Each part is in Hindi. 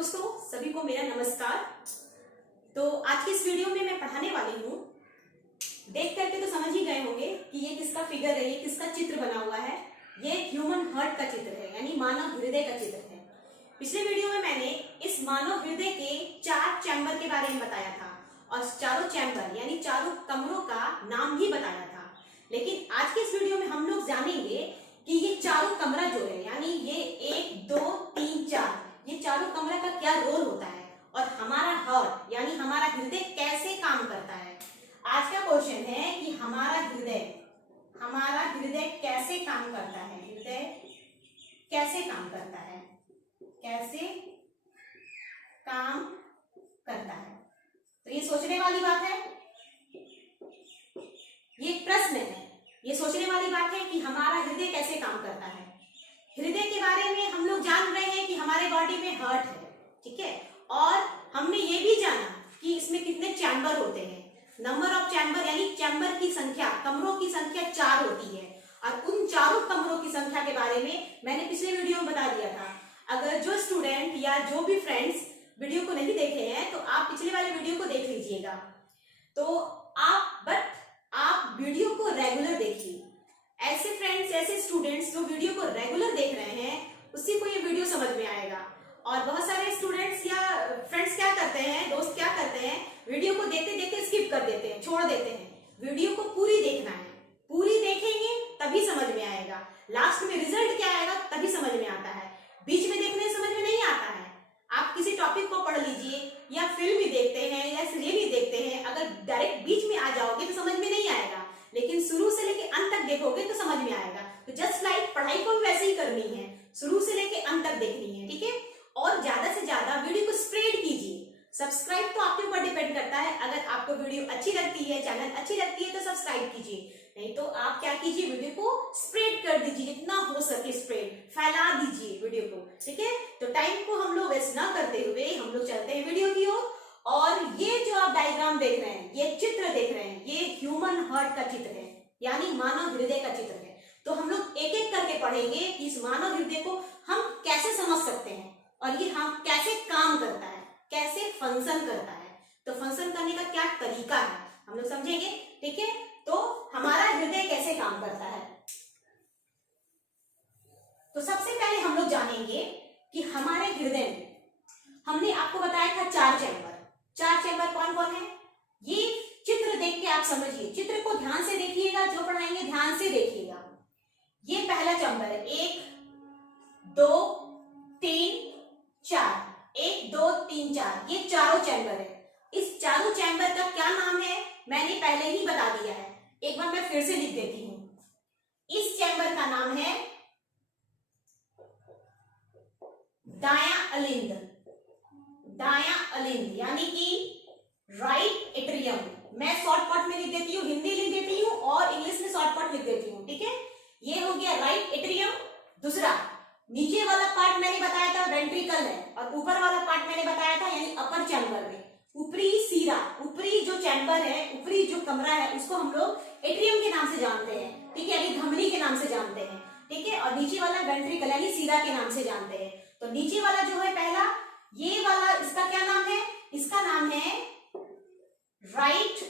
दोस्तों, सभी को मेरा नमस्कार। तो आज की इस वीडियो में मैं पढ़ाने वाली हूँ, देख करके तो समझ ही गए होंगे कि ये किसका फिगर है, ये किसका चित्र बना हुआ है। ये ह्यूमन हार्ट का चित्र है, यानी मानव हृदय का चित्र है। पिछले वीडियो में मैंने इस मानव हृदय के 4 चैम्बर के बारे में बताया था और चारों चैम्बर यानी चारों कमरों का नाम भी बताया था। लेकिन आज के इस वीडियो में हम लोग जानेंगे कि ये चारों कमरा जो है, यानी ये 1, 2, 3, 4, ये चारों कमरा का क्या रोल होता है और हमारा हार्ट यानी हमारा हृदय कैसे काम करता है। आज का क्वेश्चन है कि हमारा हृदय कैसे काम करता है, हृदय कैसे काम करता है, कैसे काम करता है। तो ये सोचने वाली बात है, ये प्रश्न है, ये सोचने वाली बात है कि हमारा हृदय कैसे काम करता है। हृदय के बारे में हम लोग जान रहे हैं कि हमारे बॉडी में हार्ट है, ठीक है, और हमने ये भी जाना कि इसमें कितने चैम्बर होते हैं। नंबर ऑफ चैम्बर यानी चैम्बर की संख्या, कमरों की संख्या 4 होती है और उन चारों कमरों की संख्या के बारे में मैंने पिछले वीडियो में बता दिया था। अगर जो स्टूडेंट या जो भी फ्रेंड्स वीडियो को नहीं देखे हैं तो आप पिछले वाले वीडियो को देख लीजिएगा। तो आप वीडियो को रेगुलर देखिए। ऐसे फ्रेंड्स, ऐसे स्टूडेंट्स जो वीडियो को रेगुलर देख रहे हैं उसी को ये वीडियो समझ में आएगा। और बहुत सारे स्टूडेंट्स या फ्रेंड्स क्या करते हैं, दोस्त क्या करते हैं, वीडियो को देखते देखते स्किप कर देते हैं, छोड़ देते हैं। वीडियो को पूरी देखना है, पूरी देखेंगे तभी समझ में आएगा। लास्ट में रिजल्ट क्या आएगा तभी समझ में आता है, बीच में देखने से समझ में नहीं आता है। आप किसी टॉपिक को पढ़ लीजिए या फिल्म भी देखते हैं या सीरियल भी देखते हैं, अगर डायरेक्ट बीच में आ जाओगे तो समझ में नहीं आएगा, लेकिन शुरू से लेके अंत तक देखोगे तो समझ में आएगा। तो जस्ट लाइक पढ़ाई को भी वैसे ही करनी है, शुरू से लेके अंत तक देखनी है, ठीक है। और ज्यादा से ज्यादा वीडियो को स्प्रेड कीजिए। सब्सक्राइब तो आपके ऊपर डिपेंड करता है, अगर आपको वीडियो अच्छी लगती है, चैनल अच्छी लगती है तो सब्सक्राइब कीजिए, नहीं तो आप क्या कीजिए, वीडियो को स्प्रेड कर दीजिए, जितना हो सके स्प्रेड फैला दीजिए वीडियो को, ठीक है। तो टाइम को हम लोग वेस्ट ना करते हुए हम लोग चलते हैं वीडियो की ओर। और ये जो आप डायग्राम देख रहे हैं, ये चित्र देख रहे हैं, ये ह्यूमन हार्ट का चित्र है, यानी मानव हृदय का चित्र है। तो हम लोग एक एक करके पढ़ेंगे कि इस मानव हृदय को हम कैसे समझ सकते हैं और ये हम कैसे काम करता है, कैसे फंक्शन करता है। तो फंक्शन करने का क्या तरीका है हम लोग समझेंगे, ठीक है। तो हमारा हृदय कैसे काम करता है, तो सबसे पहले हम लोग जानेंगे कि हमारे हृदय में हमने आपको बताया था 4 चैम्बर। 4 चैम्बर कौन कौन है, ये चित्र देख के आप समझिए, चित्र को ध्यान से देखिएगा, जो पढ़ाएंगे ध्यान से देखिएगा। ये पहला चैम्बर है, 1, 2, 3, 4, 1, 2, 3, 4, ये चारों चैम्बर है। इस चारों चैम्बर का क्या नाम है मैंने पहले ही बता दिया है, एक बार मैं फिर से लिख देती हूं। इस चैम्बर का नाम है दायां अलिंद, दायां अलिंद यानी कि राइट एट्रियम। मैं शॉर्टकट में लिख देती हूँ, हिंदी लिख देती हूँ और इंग्लिश में शॉर्टकट लिख देती हूँ, ठीक है। ये हो गया राइट एट्रियम। दूसरा, नीचे वाला पार्ट मैंने बताया था वेंट्रिकल है और ऊपर वाला पार्ट मैंने बताया था यानी अपर चैम्बर में ऊपरी सीरा, ऊपरी जो चैम्बर है, ऊपरी जो कमरा है उसको हम लोग एट्रियम के नाम से जानते हैं, ठीक है, यानी धमनी के नाम से जानते हैं, ठीक है। और नीचे वाला वेंट्रिकल यानी सीरा के नाम से जानते हैं। तो नीचे वाला जो है पहला, ये वाला, इसका क्या नाम है, इसका नाम है राइट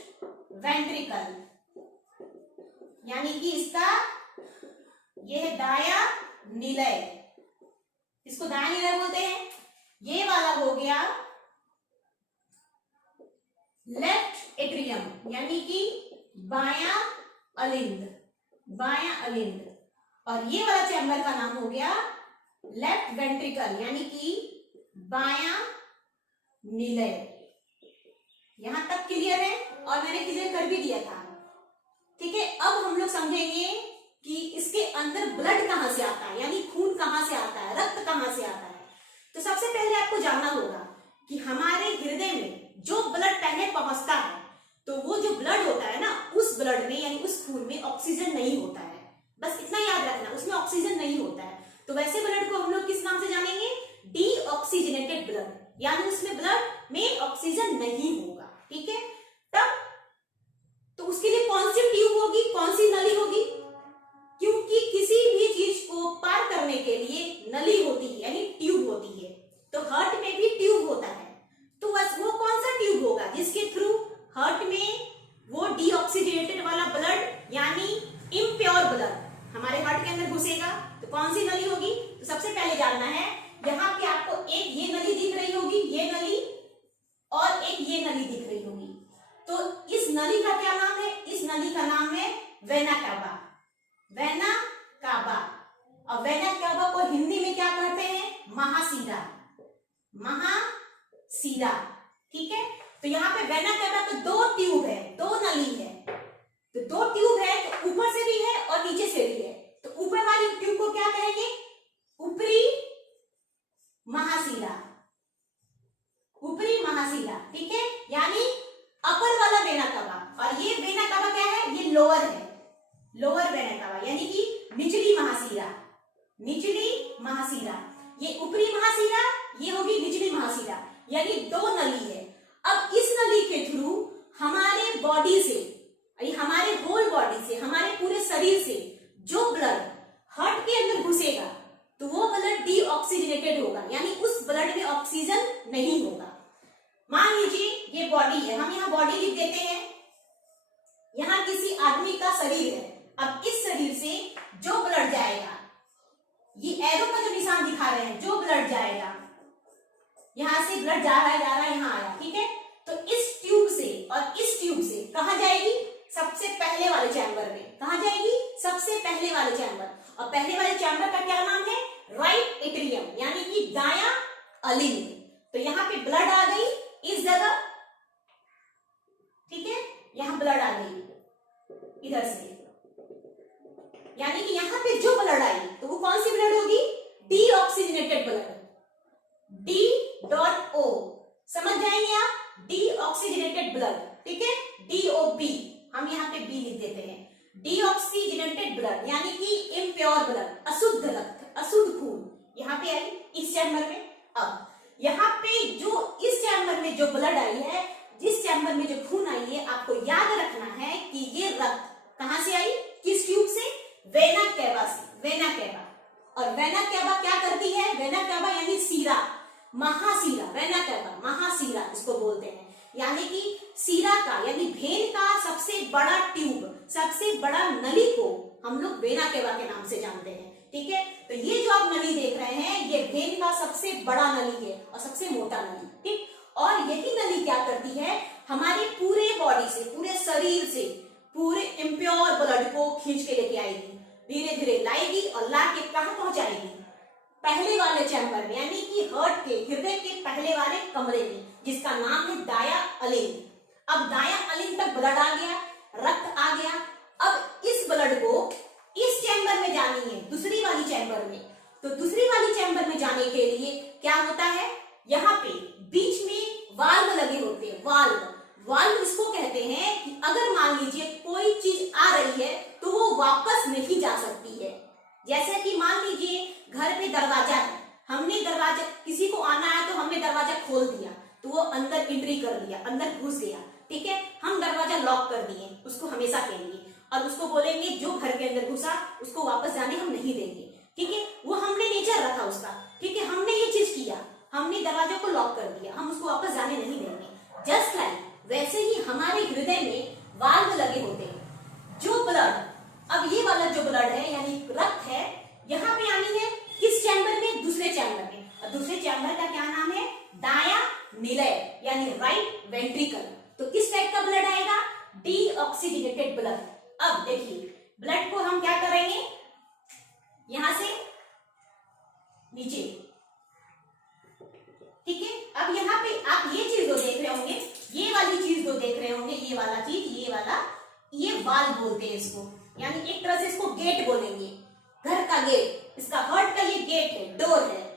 वेंट्रिकल, यानी कि इसका ये है दाया निलय, इसको दाया निलय बोलते हैं। ये वाला हो गया लेफ्ट एट्रियम यानी कि बायां अलिंद, बायां अलिंद। और ये वाला चैम्बर का नाम हो गया लेफ्ट वेंट्रिकल यानी कि बायां निलय। यहां तक क्लियर है और मैंने क्लियर कर भी दिया था, ठीक है। अब हम लोग समझेंगे कि इसके अंदर ब्लड कहां से आता है, यानी खून कहां से आता है, रक्त कहां से आता है। तो सबसे पहले आपको जानना होगा कि हमारे हृदय में जो ब्लड पहले पहुंचता है तो वो जो ब्लड होता है ना, उस ब्लड में यानी उस खून में ऑक्सीजन नहीं होता है, बस इतना याद रखना, उसमें ऑक्सीजन नहीं होता है। तो वैसे ब्लड को हम लोग किस नाम से जानेंगे, डीऑक्सीजनेटेड ब्लड, यानी उसमें ब्लड में ऑक्सीजन नहीं होगा, ठीक है। तब तो उसके लिए कौन सी ट्यूब होगी, कौन सी नली होगी, क्योंकि किसी भी चीज को पार करने के लिए नली होती है यानी ट्यूब होती है। तो हार्ट में भी ट्यूब महाशिरा। ठीक है, तो यहाँ पे वेना कैवा तो दो ट्यूब है, दो नली है, तो दो ट्यूब है तो ऊपर से भी है और नीचे से भी है, तो ऊपर वाली ट्यूब को क्या कहेंगे? ऊपरी महाशिरा, ऊपरी महाशिरा। ठीक है, यानी अपर वाला वेना कवा, और ये वेना कवा क्या है? ये लोअर है, लोअर वेना कवा, यानी कि निचली महाशिरा, निचली महाशिरा। ये ऊपरी महाशिरा, ये होगी निचली महाशिरा, यानी दो नली है। अब इस नली के थ्रू हमारे बॉडी से, हमारे होल बॉडी से, हमारे पूरे शरीर से जो ब्लड हार्ट के अंदर घुसेगा तो वो ब्लड डीऑक्सीजनेटेड होगा, यानी उस ब्लड में ऑक्सीजन नहीं होगा। मान लीजिए ये बॉडी है, हम यहाँ बॉडी लिख देते हैं, यहाँ किसी आदमी का शरीर है। अब इस शरीर से जो ब्लड जाएगा, ये एरो का जो निशान दिखा रहे हैं, जो ब्लड जाएगा, यहां से ब्लड जा रहा है, यहाँ आया। ठीक है, तो इस ट्यूब से और इस ट्यूब से कहां जाएगी? सबसे पहले वाले चैम्बर में। कहां जाएगी? सबसे पहले वाले चैम्बर। और पहले वाले चैम्बर का क्या नाम है? राइट एट्रियम, यानी कि दायां अलिंग। तो यहाँ पे ब्लड आ गई इस जगह, ठीक है, यहाँ ब्लड आ गई इधर से, यानी कि यहाँ पे जो ब्लड आई तो वो कौन सी ब्लड होगी? डीऑक्सीजनेटेड ब्लड, D.O, समझ जाएंगे आप? Deoxygenated blood. ठीक है, DOB, हम यहाँ पे B लिख देते हैं। डीऑक्सीजनेटेड ब्लड यानी कि इम्प्योर ब्लड, अशुद्ध रक्त, अशुद्ध खून, यहाँ पे आई इस चैम्बर में। अब यहाँ पे जो इस चैम्बर में जो ब्लड आई है, जिस चैम्बर में जो खून आई है, आपको याद रखना है कि ये रक्त कहां से आई? किस ट्यूब से? वेना कैवा से, वेना कैवा। और वेना कैवा क्या करती है? वेना कैवा यानी सीरा, महाशिरा, वेना कैवा महाशिरा इसको बोलते हैं, यानी कि सीरा का यानी भेन का सबसे बड़ा ट्यूब, सबसे बड़ा नली को हम लोग वेना कैवा के नाम से जानते हैं। ठीक है, तो ये जो आप नली देख रहे हैं, ये भेन का सबसे बड़ा नली है और सबसे मोटा नली। ठीक, और यही नली क्या करती है? हमारे पूरे बॉडी से, पूरे शरीर से पूरे इम्प्योर ब्लड को खींच के लेके आएगी, धीरे धीरे लाएगी और ला के कहां पहुंचाएगी? पहले वाले चैम्बर में, यानी कि हार्ट के, हृदय के पहले वाले कमरे में, जिसका नाम है दाया अलिंग। अब दाया अलिंग तक ब्लड आ गया, रक्त आ गया। अब इस ब्लड को इस चैम्बर में जानी है, दूसरी वाली चैम्बर में। तो दूसरी वाली चैम्बर में जाने के लिए क्या होता है? यहाँ पे बीच में वाल्व लगे होते हैं, वाल्व। वाल्व इसको कहते हैं कि अगर मान लीजिए कोई चीज आ रही है तो वो वापस नहीं जा सकती है। जैसे कि मान लीजिए घर पे दरवाजा है, हमने दरवाजा, किसी को आना है तो हमने दरवाजा खोल दिया तो वो अंदर एंट्री कर लिया, अंदर घुस गया। ठीक है, हम दरवाजा लॉक कर दिए उसको हमेशा के लिए, और उसको बोलेंगे जो घर के अंदर घुसा उसको वापस जाने हम नहीं देंगे। ठीक है, वो हमने नेचर रखा उसका। ठीक है, हमने ये चीज किया, हमने दरवाजे को लॉक कर दिया, हम उसको वापस जाने नहीं देंगे। जस्ट लाइक वैसे ही हमारे हृदय में वाल्व लगे होते हैं। जो ब्लड, अब ये वाला जो ब्लड है यानी रक्त है, यहाँ पे आनी है किस चैम्बर में? दूसरे चैम्बर में। और दूसरे चैम्बर का क्या नाम है? दाया निलय, यानी राइट वेंट्रिकल। तो किस टाइप का ब्लड आएगा? Deoxygenated blood. अब देखिए ब्लड को हम क्या करेंगे? यहां से नीचे। ठीक है, अब यहाँ पे आप ये चीज जो देख रहे होंगे, ये वाली चीज जो देख रहे होंगे, ये वाला चीज, ये वाला, ये वाल्व बोलते हैं इसको, यानी एक तरह से इसको गेट बोलेंगे, घर का गेट। इसका हार्ट का ये गेट है, डोर है।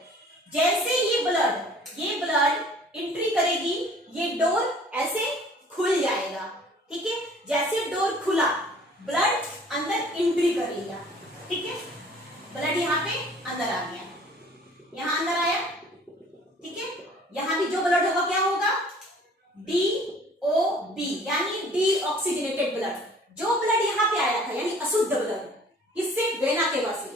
जैसे ये ब्लड एंट्री करेगी, ये डोर ऐसे खुल जाएगा। ठीक है, जैसे डोर खुला, ब्लड अंदर एंट्री कर लिया। ठीक है, ब्लड यहाँ पे अंदर आ गया, यहाँ अंदर आया। ठीक है, यहाँ भी जो ब्लड होगा क्या होगा? DOB, यानी डीऑक्सीजनेटेड ब्लड। जो ब्लड यहाँ पे आया था यानी अशुद्ध ब्लड, इससे वेना कैवा से,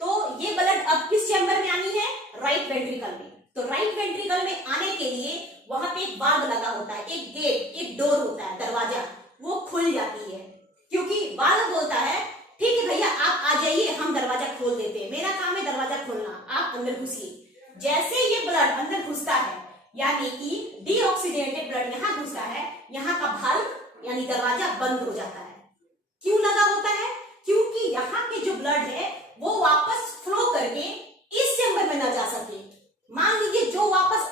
तो ये ब्लड अब किस चैम्बर में आनी है? राइट वेंट्रिकल में। तो राइट वेंट्रिकल में आने के लिए वहां पे एक वाल्व लगा होता है, एक गेट, एक डोर होता है, दरवाजा, वो खुल जाती है, क्योंकि वाल्व बोलता है ठीक है भैया आप आ जाइए, हम दरवाजा खोल देते हैं, मेरा काम है दरवाजा खोलना, आप अंदर घुसिए। जैसे ये ब्लड अंदर घुसता है, यानी कि डीऑक्सीजनेटेड ब्लड यहाँ घुसता है, यहाँ का वाल्व यानी दरवाजा बंद हो जाता है। क्यों लगा होता है? क्योंकि यहाँ के जो ब्लड है वो वापस फ्लो करके इस चैम्बर में न जा सके। मान लीजिए जो वापस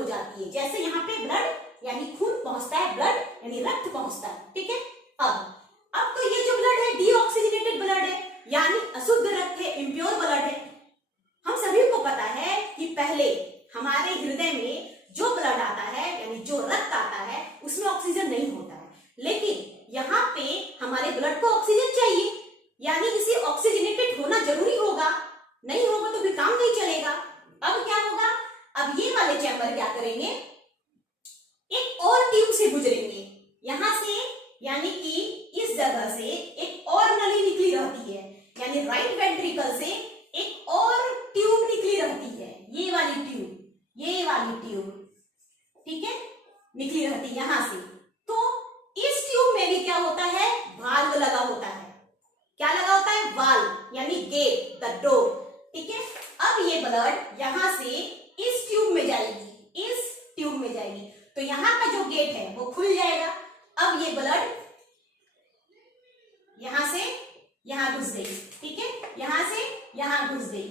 हो जाती है। जैसे यहाँ पे ब्लड यानी खून पहुंचता है, ब्लड यानी रक्त पहुंचता है, ठीक है। अब तो ये जो ब्लड है डीऑक्सीजनेटेड ब्लड है, यानी अशुद्ध रक्त है, इम्प्योर ब्लड है। हम सभी को पता है कि पहले हमारे हृदय में जो ब्लड आता है यानी जो रक्त आता है उसमें ऑक्सीजन नहीं होता है, लेकिन यहाँ पे हमारे ब्लड को ऑक्सीजन चाहिए, यानी इसे ऑक्सीजनेटेड होना जरूरी होगा, नहीं होगा तो भी काम नहीं चलेगा। अब क्या होगा, अब ये वाले चैम्बर क्या करेंगे, एक और ट्यूब से गुजरेंगे, यहां से यानी कि इस जगह से एक और नली निकली रहती है, यानी राइट वेंट्रिकल से एक और ट्यूब निकली रहती है, ये वाली ट्यूब, ठीक है, निकली रहती है यहां से। तो इस ट्यूब में भी क्या होता है, वाल्व लगा होता है। क्या लगा होता है, वाल्व यानी गेट, द डोर, ठीक है। अब ये ब्लड यहां से इस ट्यूब में जाएगी, इस ट्यूब में जाएगी, तो यहाँ का जो गेट है वो खुल जाएगा। अब ये ब्लड यहां से यहां घुस गई, ठीक है, यहां से यहां घुस गई।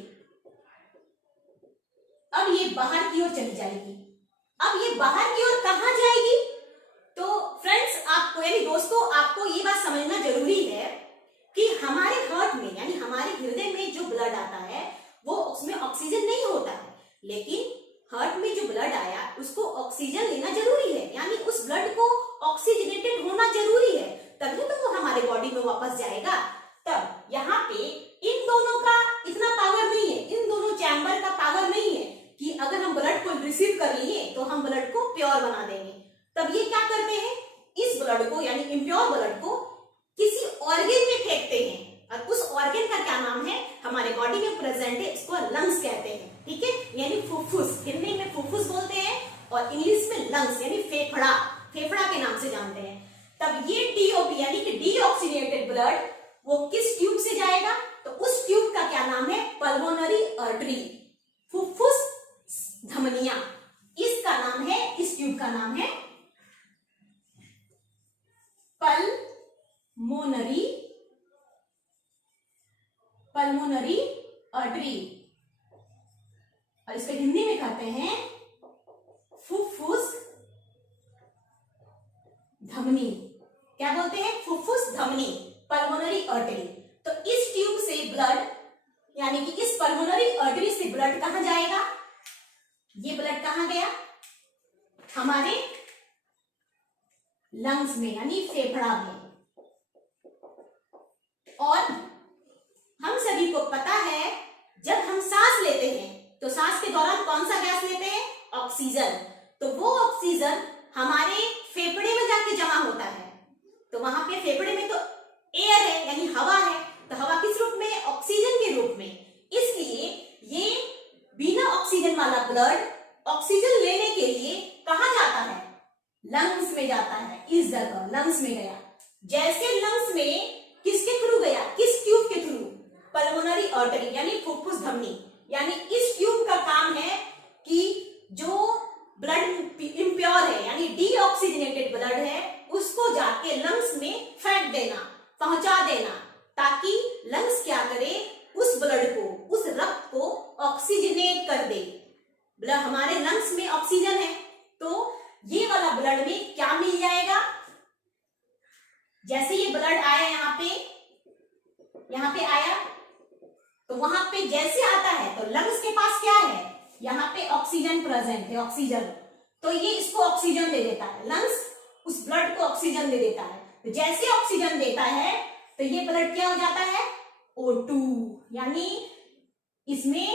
अब ये बाहर की ओर चली जाएगी। अब ये बाहर की ओर कहां जाएगी, तो फ्रेंड्स आपको यानी दोस्तों आपको ये बात समझना जरूरी है कि हमारे हार्ट में यानी हमारे हृदय में जो ब्लड आता है वो उसमें ऑक्सीजन नहीं होता है, लेकिन हार्ट में जो ब्लड आया उसको ऑक्सीजन लेना जरूरी है, यानी उस ब्लड को ऑक्सीजनेटेड होना जरूरी है, तभी तो वो हमारे बॉडी में वापस जाएगा। तब यहाँ पे इन दोनों का इतना पावर नहीं है, इन दोनों चैम्बर का पावर नहीं है कि अगर हम ब्लड को रिसीव कर लिए तो हम ब्लड को प्योर बना देंगे। तब ये क्या करते हैं, इस ब्लड को यानी इम्प्योर ब्लड को किसी ऑर्गन में फेंकते हैं, और उस ऑर्गन का क्या नाम है, हमारे बॉडी में प्रेजेंट है, इसको लंग्स कहते हैं, ठीक है, यानी फुफ्फुस, हिंदी में फुफ्फुस बोलते हैं और इंग्लिश में लंग्स यानी फेफड़ा, फेफड़ा के नाम से जानते हैं। तब ये डीओपी यानी कि डीऑक्सीजनेटेड ब्लड वो किस ट्यूब से जाएगा, तो उस ट्यूब का क्या नाम है, पल्मोनरी आर्टरी, फुफ्फुस धमनियां, इसका नाम है, इस ट्यूब का नाम है पल्मोनरी आर्टरी, और इसको हिंदी में कहते हैं फुफ्फुस धमनी। क्या बोलते हैं, फुफ्फुस धमनी, पल्मोनरी आर्टरी। तो इस ट्यूब से ब्लड यानी कि इस पल्मोनरी आर्टरी से ब्लड कहां जाएगा, ये ब्लड कहां गया, हमारे लंग्स में यानी फेफड़ा में। और हम सभी को पता है जब हम सांस लेते हैं तो सांस के दौरान कौन सा गैस लेते हैं, ऑक्सीजन। तो वो ऑक्सीजन हमारे फेफड़े में जाके जमा होता है, तो वहां पे फेफड़े में तो एयर है यानी हवा है, तो हवा किस रूप में, ऑक्सीजन के रूप में। इसलिए ये बिना ऑक्सीजन वाला ब्लड ऑक्सीजन लेने के लिए कहां जाता है, लंग्स में जाता है, इस जगह लंग्स में गया। जैसे लंग्स में किसके थ्रू गया, किस ट्यूब के थ्रू, पल्मोनरी आर्टरी यानी फुफ्फुस धमनी, यानी इस ट्यूब का काम है कि जो ब्लड इम्प्योर है यानी डीऑक्सीजनेटेड ब्लड है उसको जाके लंग्स में फेंक देना, पहुंचा देना, ताकि लंग्स क्या करे, उस ब्लड को, उस रक्त को ऑक्सीजनेट कर दे। ब्लड हमारे लंग्स में ऑक्सीजन है, तो ये वाला ब्लड में क्या मिल जाएगा, जैसे ये ब्लड आया यहाँ पे आया, तो वहां पे जैसे आता है तो लंग्स के पास क्या है, यहाँ पे ऑक्सीजन प्रेजेंट है, ऑक्सीजन, तो ये इसको ऑक्सीजन दे देता है, लंग्स उस ब्लड को ऑक्सीजन दे देता है। तो जैसे ऑक्सीजन देता है तो ये ब्लड क्या हो जाता है, O2, यानी इसमें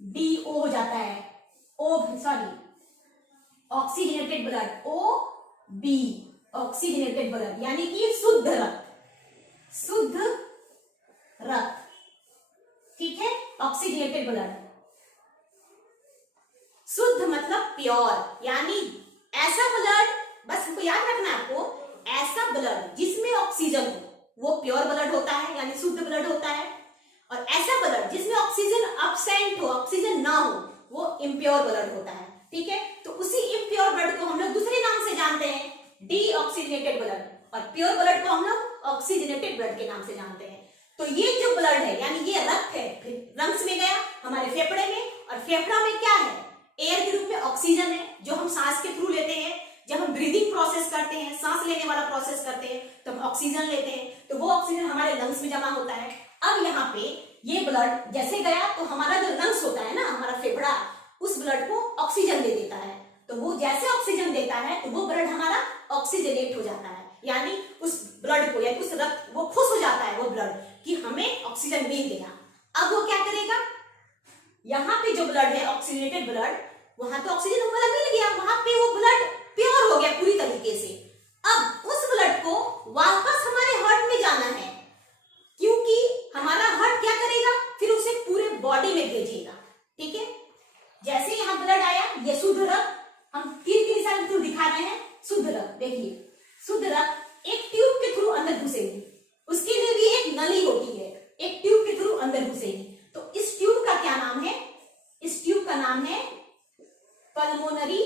DO हो जाता है, oxygenated blood, OB, oxygenated blood यानी कि शुद्ध रक्त, ठीक है, ऑक्सीजनेटेड ब्लड। शुद्ध मतलब प्योर, यानी ऐसा ब्लड, बस हमको याद रखना है आपको, ऐसा ब्लड जिसमें ऑक्सीजन हो वो प्योर ब्लड होता है यानी शुद्ध ब्लड होता है, और ऐसा ब्लड जिसमें ऑक्सीजन अब्सेंट हो, ऑक्सीजन ना हो, वो इम्प्योर ब्लड होता है, ठीक है। तो उसी इम्प्योर ब्लड को हम लोग दूसरे नाम से जानते हैं, डीऑक्सीजनेटेड ब्लड, और प्योर ब्लड को हम लोग ऑक्सीजनेटेड ब्लड के नाम से जानते हैं। तो ये जो ब्लड है यानी ये रक्त है, लंग्स में गया, हमारे फेफड़े में, और फेफड़ा में क्या है, एयर के रूप में ऑक्सीजन है जो हम सांस के थ्रू लेते हैं। जब हम ब्रीदिंग प्रोसेस करते हैं, सांस लेने वाला प्रोसेस करते हैं, तो हम ऑक्सीजन लेते हैं, तो वो ऑक्सीजन हमारे लंग्स में जमा होता है। अब यहाँ पे ये ब्लड जैसे गया तो हमारा जो लंग्स होता है ना, हमारा फेफड़ा, उस ब्लड को ऑक्सीजन दे देता है। तो वो जैसे ऑक्सीजन देता है तो वो ब्लड हमारा ऑक्सीजनेट हो जाता है, यानी उस ब्लड को, यानी उस रक्त, वो खुश हो जाता है वो ब्लड कि हमें ऑक्सीजन मिल गया। अब वो क्या करेगा, यहाँ पे जो ब्लड है ऑक्सीजनेटेड ब्लड, वहां तो ऑक्सीजन वाला मिल गया, वहां पे वो ब्लड प्योर हो गया पूरी तरीके से। अब उस ब्लड को वापस हमारे हार्ट में जाना है, क्योंकि हमारा हार्ट क्या करेगा, फिर उसे पूरे बॉडी में भेजेगा। ठीक है, जैसे यहाँ ब्लड आया, ये शुद्ध रक्त, हम तीन निशान थ्रू दिखा रहे हैं, शुद्ध रक्त। देखिए शुद्ध रक्त एक ट्यूब के थ्रू अंदर घुसेगी, उसके लिए भी एक नली होती है, एक ट्यूब के थ्रू अंदर घुसेगी। तो इस ट्यूब का क्या नाम है, इस ट्यूब का नाम है पल्मोनरी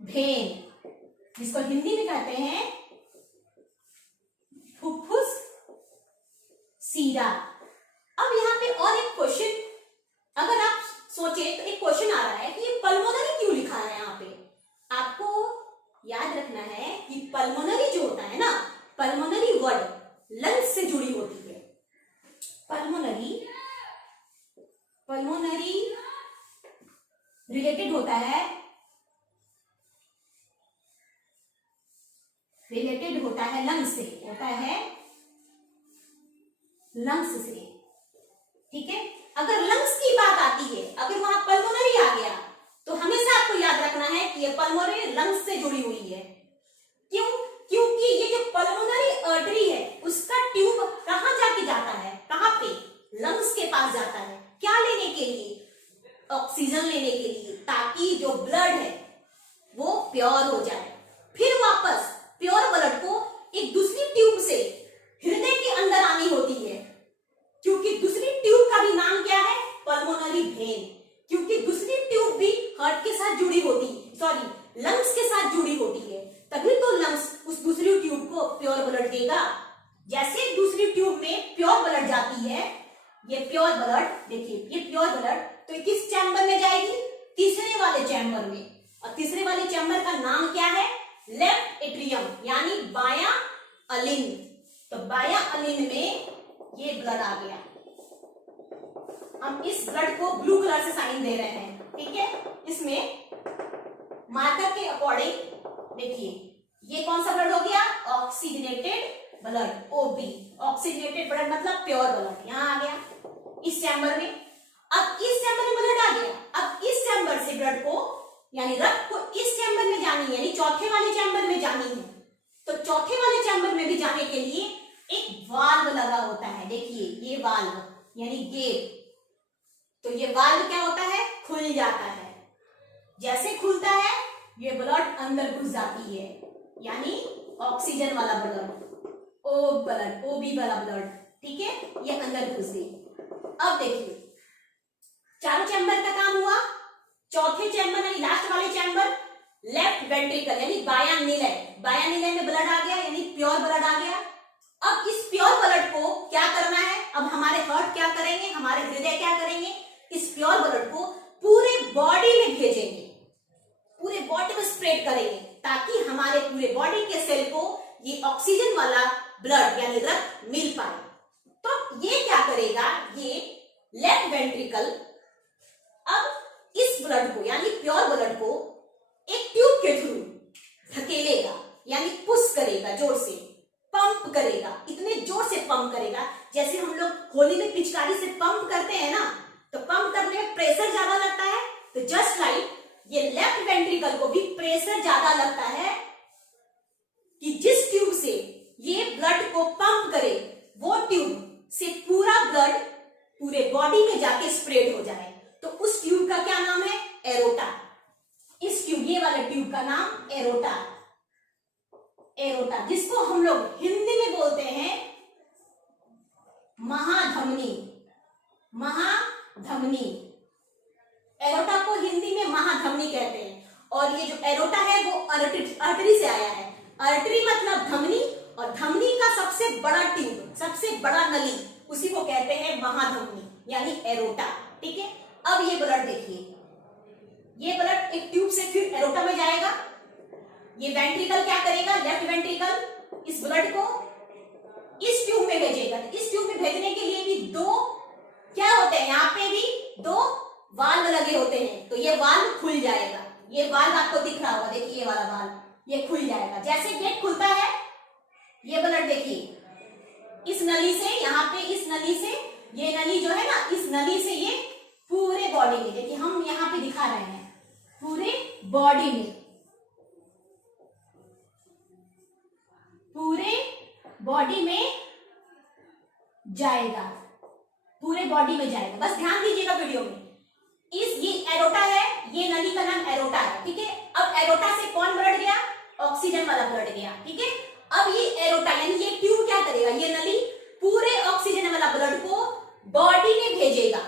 वेन, जिसको हिंदी में कहते हैं फुफ्फुस सीरा। अब यहाँ पे और एक क्वेश्चन अगर आप सोचे तो एक क्वेश्चन आ रहा है कि ये पल्मोनरी क्यों लिखा है यहाँ पे। आपको याद रखना है कि पल्मोनरी जो होता है ना, पल्मोनरी वर्ड लंग्स से जुड़ी होती है। पल्मोनरी रिलेटेड होता है, लंग्स से, होता है लंग्स से। ठीक है, अगर लंग्स की बात आती है, अगर वहां पल्मोनरी आ गया तो हमेशा आपको याद रखना है कि ये पल्मोनरी लंग्स से जुड़ी हुई है। क्यों, क्योंकि ये जो पल्मोनरी आर्टरी है उसका ट्यूब कहां जाके जाता है, कहां पे, लंग्स के पास जाता है। क्या लेने के लिए, ऑक्सीजन लेने के लिए, ताकि जो ब्लड है वो प्योर हो जाए। फिर वापस प्योर ब्लड को एक दूसरी ट्यूब से हृदय के अंदर आनी होती है, क्योंकि दूसरी ट्यूब का भी नाम क्या है, पल्मोनरी वेन, क्योंकि दूसरी ट्यूब भी हार्ट के साथ जुड़ी होती, सॉरी लंग्स के साथ जुड़ी होती है, तभी तो लंग्स उस दूसरी ट्यूब को प्योर ब्लड देगा। जैसे दूसरी ट्यूब में प्योर ब्लड जाती है, ये प्योर ब्लड, देखिए ये प्योर ब्लड तो किस चैम्बर में जाएगी, तीसरे वाले चैम्बर में, और तीसरे वाले चैम्बर का नाम क्या है, लेफ्ट एट्रियम, यानी बायां अलिंद। तो बायां अलिंद में ये ब्लड आ गया। हम इस ब्लड को ब्लू कलर से साइन दे रहे हैं। ठीक है, इसमें मार्कर के अकॉर्डिंग देखिए ये कौन सा ब्लड हो गया, ऑक्सीजनेटेड ब्लड, ओबी, ऑक्सीजनेटेड ब्लड मतलब प्योर ब्लड, यहां आ गया इस चैम्बर में। अब इस चैम्बर में ब्लड आ गया, अब इस चैम्बर से ब्लड को, यानी रक्त को इस चैम्बर में जानी है, यानी चौथे वाले चैम्बर में जानी है। तो चौथे वाले चैम्बर में भी जाने के लिए एक वाल्व लगा होता है। देखिए ये वाल्व यानी गेट, तो ये वाल्व क्या होता है, खुल जाता है। जैसे खुलता है ये ब्लड अंदर घुस जाती है, यानी ऑक्सीजन वाला ब्लड, ओ ब्लड, ओबी वाला ब्लड। ठीक है, ये अंदर घुस गई। अब देखिए चारों चैम्बर का काम हुआ, चौथे चैम्बर यानी लास्ट वाले चैम्बर लेफ्ट वेंट्रिकल यानी बायां निलय, बायां निलय में ब्लड आ गया, यानी प्योर ब्लड आ गया। अब इस प्योर ब्लड को क्या करना है, अब हमारे हार्ट क्या करेंगे, हमारे हृदय क्या करेंगे, इस प्योर ब्लड को पूरे बॉडी में भेजेंगे, पूरे बॉडी में स्प्रेड करेंगे, ताकि हमारे पूरे बॉडी के सेल को ये ऑक्सीजन वाला ब्लड यानी रक्त मिल पाए। तो ये क्या करेगा, ये लेफ्ट वेंट्रिकल अब इस ब्लड को यानी प्योर ब्लड को एक ट्यूब के थ्रू धकेलेगा, यानी पुश करेगा, जोर से पंप करेगा, इतने जोर से पंप करेगा जैसे हम लोग होली में पिचकारी से पंप करते हैं ना, तो पंप करने में प्रेशर ज्यादा लगता है। तो जस्ट लाइक ये लेफ्ट वेंट्रिकल को भी प्रेशर ज्यादा लगता है कि जिस ट्यूब से ये ब्लड को पंप करे वो ट्यूब से पूरा ब्लड पूरे बॉडी में जाके स्प्रेड हो जाए। तो उस ट्यूब का क्या नाम है, एरोटा। इस ट्यूब, ये वाले ट्यूब का नाम एरोटा, एरोटा, जिसको हम लोग हिंदी में बोलते हैं महाधमनी, महाधमनी। एरोटा को हिंदी में महाधमनी कहते हैं। और ये जो एरोटा है वो आर्टरी से आया है। आर्टरी मतलब धमनी, और धमनी का सबसे बड़ा ट्यूब, सबसे बड़ा नली, उसी को कहते हैं महाधमनी यानी एरोटा। ठीक है, अब ये ब्लड देखिए, ये ब्लड एक ट्यूब से फिर एरोटा में जाएगा। ये वेंट्रिकल क्या करेगा, लेफ्ट वेंट्रिकल इस ब्लड को इस ट्यूब में भेजेगा। इस ट्यूब में भेजने के लिए भी दो क्या होते हैं, यहाँ पे भी दो वाल्व लगे होते हैं, तो ये वाल्व खुल जाएगा। ये वाल्व आपको दिख रहा होगा, देखिए ये वाला वाल्व, ये खुल जाएगा। जैसे गेट खुलता है, ये ब्लड देखिए इस नली से, यहाँ पे इस नली से, ये नली जो है ना, इस नली से ये पूरे बॉडी में, देखिए हम यहाँ पे दिखा रहे हैं, पूरे बॉडी में, पूरे बॉडी में जाएगा, पूरे बॉडी में जाएगा। बस ध्यान दीजिएगा वीडियो में। ये एरोटा है, ये नली का नाम एरोटा है, ठीक है। अब एरोटा से कौन ब्लड गया, ऑक्सीजन वाला ब्लड गया, ठीक है। अब ये एरोटा यानी ये ट्यूब क्या करेगा, ये नली पूरे ऑक्सीजन वाला ब्लड को बॉडी में भेजेगा।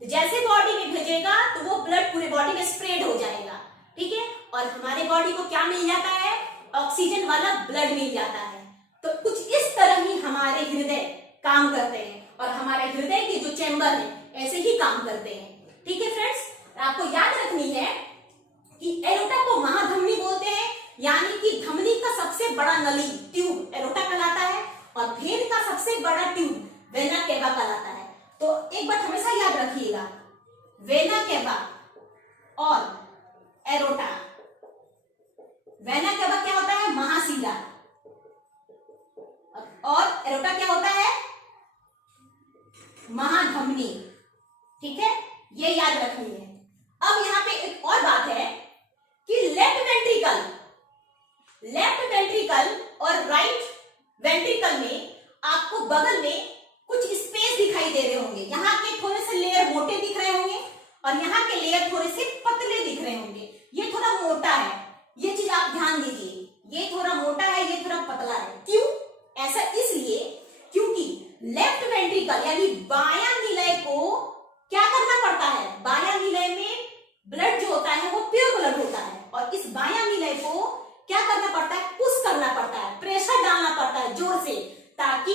तो जैसे बॉडी में भेजेगा तो वो ब्लड पूरे बॉडी में स्प्रेड हो जाएगा, ठीक है। और हमारे बॉडी को क्या मिल जाता है, ऑक्सीजन वाला ब्लड मिल जाता है। तो कुछ इस तरह ही हमारे हृदय काम करते हैं, और हमारे हृदय के जो चैम्बर है ऐसे ही काम करते हैं, ठीक है फ्रेंड्स। आपको याद रखनी है कि एरोटा को महाधमनी बोलते हैं, यानी कि धमनी का सबसे बड़ा नली ट्यूब एरोटा कहलाता है, और भेद का सबसे बड़ा ट्यूब वेना केवा कहलाता है। तो एक बात हमेशा याद रखिएगा, वेना केवा और एरोटा। वेना केवा क्या होता है, महाशिरा, और एरोटा क्या होता है, महाधमनी, ठीक है, ये याद रखनी है। अब यहाँ पे एक और बात है कि लेफ्ट वेंट्रिकल और राइट वेंट्रिकल में आपको बगल में कुछ स्पेस दिखाई दे रहे होंगे। यहाँ के थोड़े से लेयर मोटे दिख रहे होंगे और यहाँ के लेयर थोड़े से पतले दिख रहे होंगे। ये थोड़ा मोटा है, ये चीज आप ध्यान दीजिए, ये थोड़ा मोटा है, ये थोड़ा पतला है। क्यों ऐसा, इसलिए क्योंकि लेफ्ट वेंट्रिकल यानी बायां निलय को क्या करना पड़ता है, बायां निलय में ब्लड जो होता है वो प्योर ब्लड होता है, और इस बायां निलय को क्या करना पड़ता है, पुश करना पड़ता है, प्रेशर डालना पड़ता है जोर से, ताकि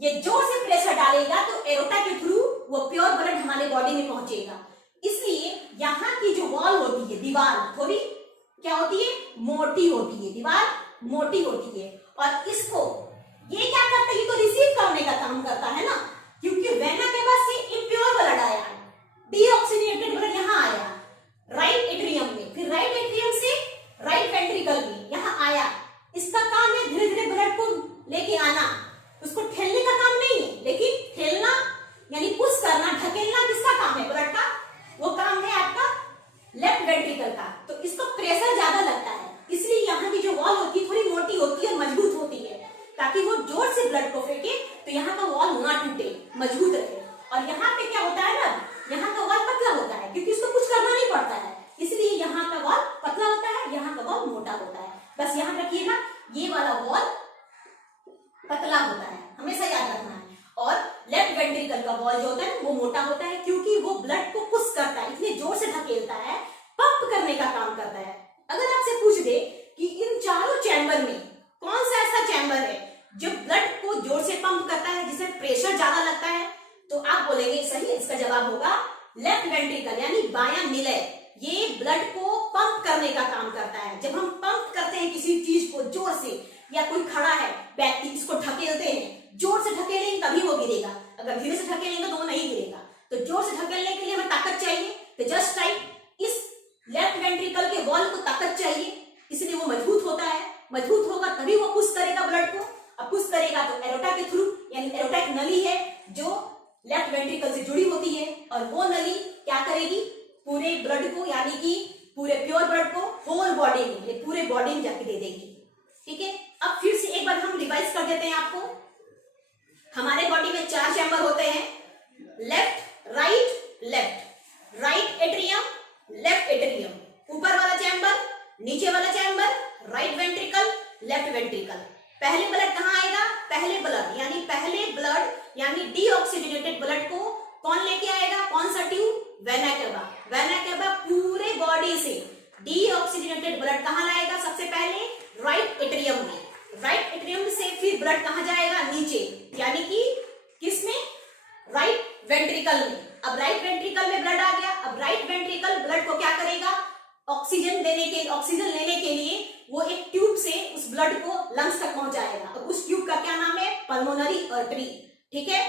ये जोर से प्रेशर डालेगा तो एरोटा के थ्रू वो प्योर ब्लड हमारे बॉडी में पहुंचेगा। इसलिए यहाँ की जो वॉल होती है, दीवार थोड़ी क्या होती है, मोटी होती है, दीवार मोटी होती है। और इसको ये क्या करता है, ये तो रिसीव करने का काम करता है ना, क्योंकि वेना केवा से इम्प्योर ब्लड आया, डीऑक्सीजनेटेड ब्लड यहाँ आया राइट एट्रियम में, फिर राइट एट्रियम से राइट वेंट्रिकल में यहाँ आया। इसका काम है धीरे धीरे ब्लड को लेके आना, उसको ठेलने का काम नहीं है, लेकिन ठेलना यानी पुश करना, ढकेलना किसका काम है, ब्लड का, वो काम है आपका लेफ्ट वेंट्रिकल का। तो इसको प्रेशर ज्यादा लगता है, इसलिए यहाँ की जो वॉल होती है थोड़ी मोटी होती है और मजबूत होती है, ताकि वो जोर से ब्लड को फेंके तो यहाँ का वॉल ना टूटे, मजबूत रहे। और यहाँ पे क्या होता है ना, यहाँ का वॉल पतला होता है, क्योंकि उसको कुछ करना नहीं पड़ता है, इसलिए यहाँ का वॉल पतला होता है, यहाँ का वॉल मोटा होता है। बस यहाँ रखिएगा, ये वाला वॉल पतला होता है, हमेशा याद रखना है। और लेफ्ट वेंट्रिकल का वॉल जो होता है वो मोटा होता है, क्योंकि वो ब्लड को पुश करता है, इतने जोर से ढकेलता है, पंप करने का काम करता है। अगर आपसे पूछ दे कि इन चारों चैम्बर में कौन सा ऐसा चैम्बर है जो ब्लड को जोर से पंप करता है, जिसे प्रेशर ज्यादा लगता है, तो आप बोलेंगे सही, इसका जवाब होगा लेफ्ट वेंट्रिकल यानी बायां निलय। ये ब्लड को पंप करने का काम करता है। जब हम पंप करते हैं किसी चीज को जोर से, या कोई खड़ा है व्यक्ति, इसको ढकेलते हैं, जोर से ढकेलेंगे तभी वो गिरेगा, अगर धीरे से ढकेलेंगे तो वो नहीं गिरेगा। तो जोर से ढकेलने के लिए हमें ताकत चाहिए, तो जस्ट लाइक इस लेफ्ट वेंट्रिकल के वॉल को ताकत चाहिए, इसलिए वो मजबूत होता है, मजबूत होगा तभी वो पुश करेगा ब्लड को। अब पुश करेगा तो एरोटा के थ्रू, यानी एरोटा एक नली है जो लेफ्ट वेंट्रिकल से जुड़ी होती है, और वो नली क्या करेगी, पूरे ब्लड को यानी कि पूरे प्योर ब्लड को होल बॉडी में, पूरे बॉडी में जाके दे देगी, ठीक है। अब फिर से एक बार हम रिवाइज कर देते हैं आपको। हमारे बॉडी में 4 चैम्बर होते हैं, left right left, right atrium left atrium, ऊपर वाला चैम्बर नीचे वाला chamber, right ventricle left ventricle. पहले ब्लड कहाँ आएगा, पहले ब्लड यानी डीऑक्सीजनेटेड ब्लड को कौन लेके आएगा, कौन सा tube, vena cava. Vena cava पूरे बॉडी से डीऑक्सीजनेटेड ब्लड कहाँ लाएगा, सबसे पहले राइट एट्रियम में, राइट एट्रियम से फिर ब्लड कहाँ जाएगा, नीचे, यानी कि किसमें, राइट वेंट्रिकल में। अब राइट वेंट्रिकल में ब्लड आ गया, अब राइट वेंट्रिकल ब्लड को क्या करेगा, ऑक्सीजन लेने के लिए वो एक ट्यूब से उस ब्लड को लंग्स तक पहुंचाएगा, और उस ट्यूब का क्या नाम है? Pulmonary artery. ठीक है,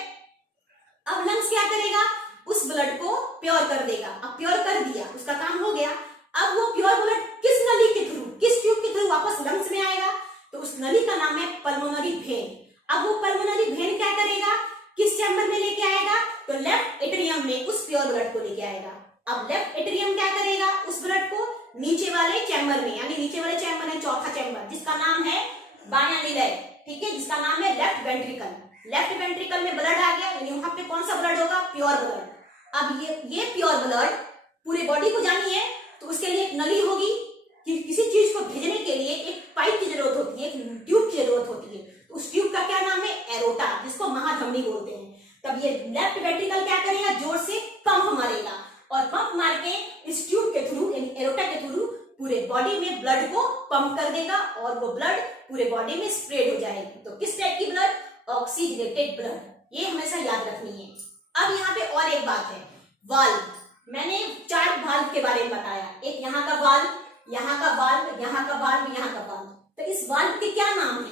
अब लंग्स क्या करेगा? उस ब्लड को प्योर कर देगा। अब प्योर कर दिया, उसका काम हो गया। अब वो प्योर ब्लड किस नली के थ्रू, किस ट्यूब के थ्रू वापस लंग्स में आएगा? तो उस नली का नाम है पल्मोनरी वेन। अब वो पल्मोनरी वेन क्या करेगा? किस चैम्बर में लेके आएगा? तो लेफ्ट एट्रियम में उस प्योर ब्लड को लेके आएगा। अब लेफ्ट एट्रियम क्या करेगा? उस ब्लड को नीचे वाले चैम्बर में, यानी नीचे वाले चैम्बर है चौथा चैम्बर, जिसका नाम है बायां निलय, ठीक है, जिसका नाम है लेफ्ट वेंट्रिकल। लेफ्ट वेंट्रिकल में ब्लड आ गया, यानी वहां पे कौन सा ब्लड होगा? Pure blood. अब ये प्योर ब्लड पूरे बॉडी को जानी है, तो उसके लिए एक नली होगी कि किसी चीज को भेजने के लिए एक पाइप की जरूरत होती है, एक ट्यूब की जरूरत होती है। तो उस ट्यूब का क्या नाम है? एरोटा, जिसको महाधमनी बोलते हैं। तब ये लेफ्ट वेंट्रिकल क्या करेगा? जोर से पंप मारेगा, और पंप मार के इस ट्यूब के थ्रू, यानी एरोटा के थ्रू पूरे बॉडी में ब्लड को पंप कर देगा, और वो ब्लड पूरे बॉडी में स्प्रेड हो जाएगी। तो किस टाइप की ब्लड? Oxygenated blood. ये हमेशा याद रखनी है। अब यहाँ पे और एक बात है, वाल्व। मैंने 4 वाल्व के बारे में बताया, एक यहाँ का वाल्व, यहाँ का वाल्व, यहाँ का वाल्व, यहाँ का वाल्व। तो इस वाल्व के क्या नाम है,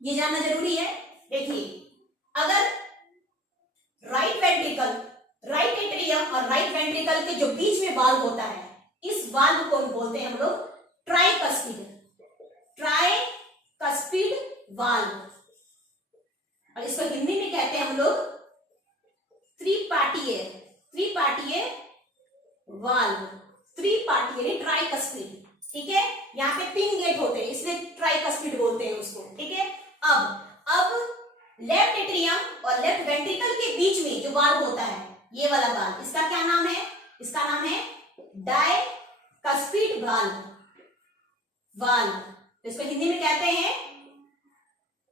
ये जानना जरूरी है। देखिए, अगर राइट वेंट्रिकल, राइट एट्रियम और राइट वेंट्रिकल के जो बीच में वाल्व होता है, इस वाल्व को बोलते हैं हम लोग ट्राइकस्पिड, ट्राइकस्पिड वाल्व, और इसको हिंदी में कहते हैं हम लोग त्रिपाटीय वाल्व, त्रिपाटीय ट्राइकस्पिड। ठीक है, यहाँ पे 3 गेट होते हैं, इसलिए ट्राइकस्पिड बोलते हैं उसको। ठीक है, अब लेफ्ट एट्रियम और लेफ्ट वेंट्रिकल के बीच में जो वाल्व होता है, ये वाला वाल्व, इसका क्या नाम है? इसका नाम है डायकस्पिड वाल्व। इसको हिंदी में कहते हैं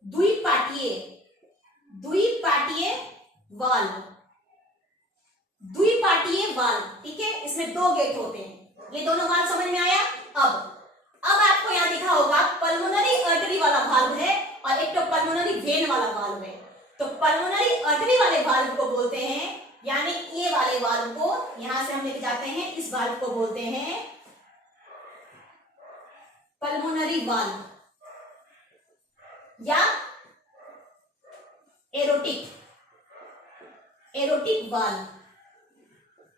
द्विपाटीय वाल्व, द्विपाटीय वाल्व। ठीक है, इसमें 2 गेट होते हैं। ये दोनों वाल्व समझ में आया? अब आपको यहां दिखा होगा पल्मोनरी आर्टरी वाला वाल्व है, और एक तो पल्मोनरी वेन वाला वाल्व है। तो पल्मोनरी आर्टरी वाले वाल्व को बोलते हैं, यानी ये वाले वाल्व को यहां से हम लेके जाते हैं, इस वाल्व को बोलते हैं पल्मोनरी वाल्व या एरोटिक वाल्व।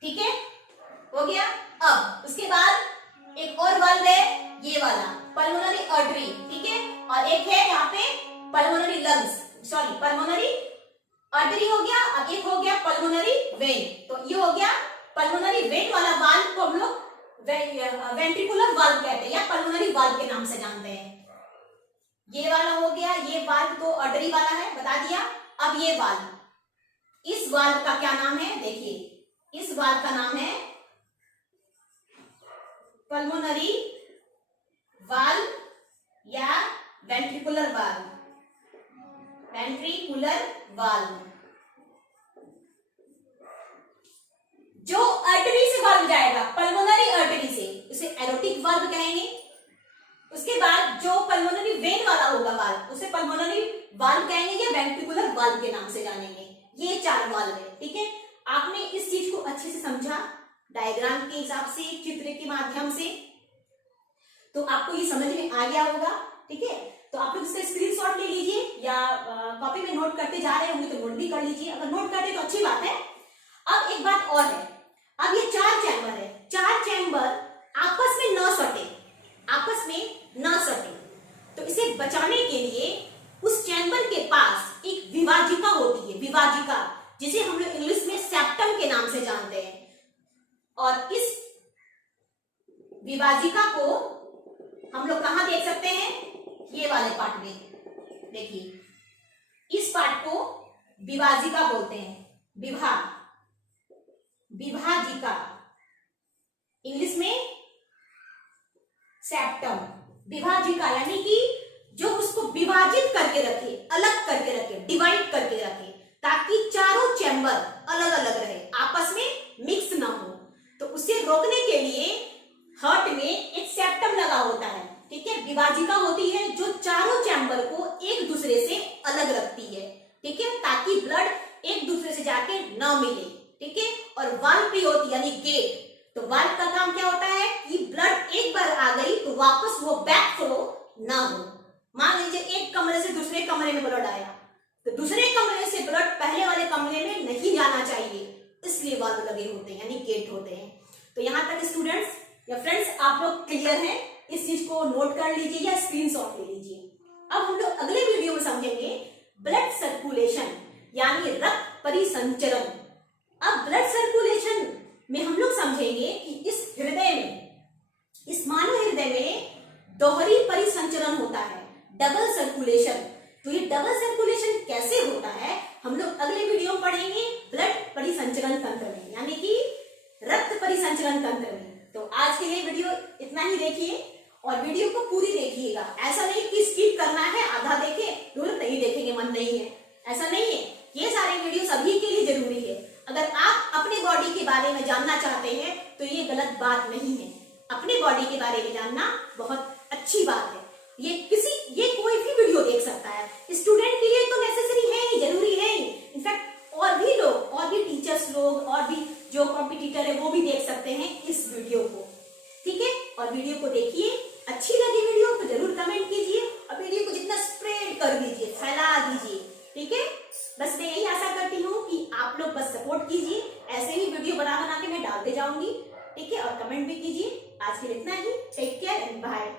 ठीक है, हो गया। अब उसके बाद एक और वाल्व है, ये वाला पल्मोनरी आर्टरी। ठीक है, और एक है यहाँ पे पल्मोनरी पल्मोनरी आर्टरी हो गया। अब एक हो गया पल्मोनरी वेन। तो ये हो गया पल्मोनरी वेन वाला वाल्व को हम लोग वेंट्रिकुलर वाल्व कहते हैं, या पल्मोनरी वाल्व के नाम से जानते हैं। ये वाला हो गया, ये वाल्व तो आर्टरी वाला है, बता दिया। अब ये वाल्व, इस वाल्व का क्या नाम है? देखिए, इस वाल्व का नाम है पल्मोनरी वाल्व या वेंट्रिकुलर वाल्व, जो आर्टरी से वाल्व जाएगा, पल्मोनरी आर्टरी से, उसे एरोटिक वाल्व कहेंगे। उसके बाद जो पल्मोनरी वेन वाला होगा वाल्व, उसे पल्मोनरी वाल्व कहेंगे या वेंट्रिकुलर वाल्व के नाम से जानेंगे। ये 4 वाल्व है। ठीक है, आपने इस चीज को अच्छे से समझा, डायग्राम के हिसाब से, चित्र के माध्यम से, तो आपको ये समझ में आ गया होगा। ठीक है, तो आप लोग इसका स्क्रीनशॉट ले लीजिए, या कॉपी में नोट करते जा रहे होंगे तो नोट भी कर लीजिए। अगर नोट करते तो अच्छी बात है। अब एक बात और है, अब ये 4 चैम्बर है, 4 चैम्बर आपस में न सटे, तो इसे बचाने के लिए उस चैम्बर के पास एक विभाजिका होती है, विभाजिका, जिसे हम लोग इंग्लिश में सेप्टम के नाम से जानते हैं। और इस विभाजिका को हम लोग कहां देख सकते हैं? ये वाले पार्ट में देखिए, इस पार्ट को विभाजिका बोलते हैं, विभाजिका, इंग्लिश में सेप्टम। विभाजिका यानी कि जो उसको विभाजित करके रखे, अलग करके रखे, डिवाइड करके रखे, ताकि चारों चैम्बर अलग अलग रहे, आपस में मिक्स ना हो। तो उसे रोकने के लिए हार्ट में एक सेप्टम लगा होता है। ठीक है, विभाजिका होती है जो चारों चैम्बर को एक दूसरे से अलग रखती है। ठीक है, ताकि ब्लड एक दूसरे से जाके ना मिले। ठीक है, और वाल्व भी होती है, यानी गेट, तो वाल्व का काम क्या होता है कि ब्लड एक बार आ गई तो वापस वो बैक फ्लो ना हो। मान लीजिए एक कमरे से दूसरे कमरे में ब्लड आया, तो दूसरे कमरे से ब्लड पहले वाले कमरे में नहीं जाना चाहिए, इसलिए वाल्व लगे होते हैं, यानी गेट होते हैं। तो यहाँ तक स्टूडेंट्स या फ्रेंड्स आप लोग क्लियर हैं, इस चीज को नोट कर लीजिए या स्क्रीनशॉट ले लीजिए। अब हम लोग अगले वीडियो में समझेंगे ब्लड सर्कुलेशन यानी रक्त परिसंचरण। अब ब्लड सर्कुलेशन में हम लोग समझेंगे कि इस हृदय में, इस मानव हृदय में दोहरी परिसंचरण होता है, डबल सर्कुलेशन। तो ये डबल सर्कुलेशन कैसे होता है हम लोग अगले वीडियो में पढ़ेंगे ब्लड परिसंचरण तंत्र में, यानी कि रक्त परिसंचरण तंत्र में। तो आज के लिए वीडियो इतना ही देखिए और वीडियो को पूरी देखिएगा। ऐसा नहीं कि स्किप करना है, आधा देखे तुरंत नहीं देखेंगे, मन नहीं है, ऐसा नहीं है। ये सारे वीडियो सभी के लिए जरूरी है। अगर आप अपने बॉडी के बारे में जानना चाहते हैं तो ये गलत बात नहीं है। अपने बॉडी के बारे में जानना बहुत अच्छी बात है। ये कोई भी वीडियो देख सकता है, स्टूडेंट के लिए तो नेसेसरी है ही, जरूरी है ही। इनफैक्ट और भी लोग, और भी टीचर्स लोग, और भी जो कॉम्पिटिटर है वो भी देख सकते हैं इस वीडियो को। ठीक है, और वीडियो को देखिए, अच्छी लगी वीडियो तो जरूर कमेंट कीजिए और वीडियो को जितना स्प्रेड कर दीजिए, फैला दीजिए। ठीक है, बस मैं यही आशा करती हूँ कि आप लोग बस सपोर्ट कीजिए, ऐसे ही वीडियो बना बना के मैं डालते जाऊंगी। ठीक है, और कमेंट भी कीजिए। आज के लिए इतना ही, टेक केयर एंड बाय।